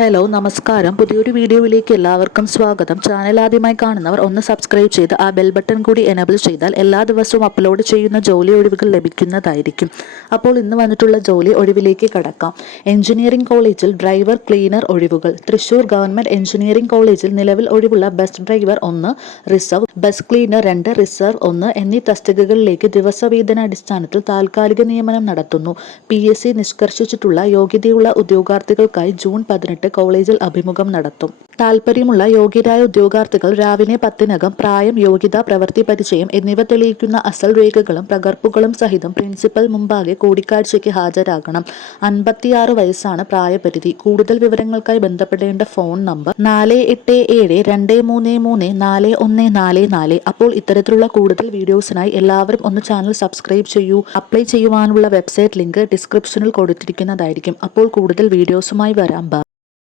Hello നമസ്കാരം. പുതിയൊരു വീഡിയോയിലേക്ക് എല്ലാവർക്കും സ്വാഗതം. ചാനൽ ആദ്യമായി കാണുന്നവർ ഒന്ന് സബ്സ്ക്രൈബ് ചെയ്ത് ആ ബെൽ ബട്ടൺ കൂടി എനേബിൾ ചെയ്താൽ എല്ലാ ദിവസവും അപ്ലോഡ് ചെയ്യുന്ന ജോലി ഒഴിവുകൾ ലഭിക്കുന്നതായിരിക്കും. അപ്പോൾ ഇന്ന് വന്നിട്ടുള്ള ജോലി ഒഴിവിലേക്ക് കടക്കാം. എഞ്ചിനീയറിംഗ് കോളേജിൽ ഡ്രൈവർ ക്ലീനർ ഒഴിവുകൾ. തൃശൂർ ഗവൺമെന്റ് എഞ്ചിനീയറിംഗ് കോളേജിൽ നിലവിൽ ഒഴിവുള്ള bus driver 1, reserve, bus cleaner 2, reserve 1 എന്നീ തസ്തികകളിലേക്ക് ദിവസവേതനാടിസ്ഥാനത്തിൽ താൽക്കാലിക നിയമനം നടത്തുന്നു. PSC നിഷ്കർഷിച്ചിട്ടുള്ള യോഗ്യതയുള്ള ഉദ്യോഗാർത്ഥികൾക്കായി ജൂൺ 18 കോളേജിൽ അഭിമുഖം നടത്തും. താൽപര്യമുള്ള യോഗ്യരായ ഉദ്യോഗാർത്ഥികൾ രാവിലെ 10-നകം പ്രായം, യോഗ്യത, പ്രവൃത്തി പരിചയം എന്നിവ തെളിയിക്കുന്ന അസൽ രേഖകളും പകർപ്പുകളും സഹിതം പ്രിൻസിപ്പൽ മുമ്പാകെ കൂടിക്കാഴ്ചയ്ക്ക് ഹാജരാകണം. 56 വയസ്സാണ് പ്രായപരിധി. കൂടുതൽ വിവരങ്ങൾക്കായി ബന്ധപ്പെടേണ്ട ഫോൺ നമ്പർ 4872334144. അപ്പോൾ ഇത്തരത്തിലുള്ള കൂടുതൽ വീഡിയോസിനായി എല്ലാവരും ഒന്ന് ചാനൽ സബ്സ്ക്രൈബ് ചെയ്യൂ. അപ്ലൈ ചെയ്യുവാനുള്ള വെബ്സൈറ്റ് ലിങ്ക് ഡിസ്ക്രിപ്ഷനിൽ കൊടുത്തിരിക്കുന്നതായിരിക്കും. അപ്പോൾ കൂടുതൽ വീഡിയോസുമായി വരാം.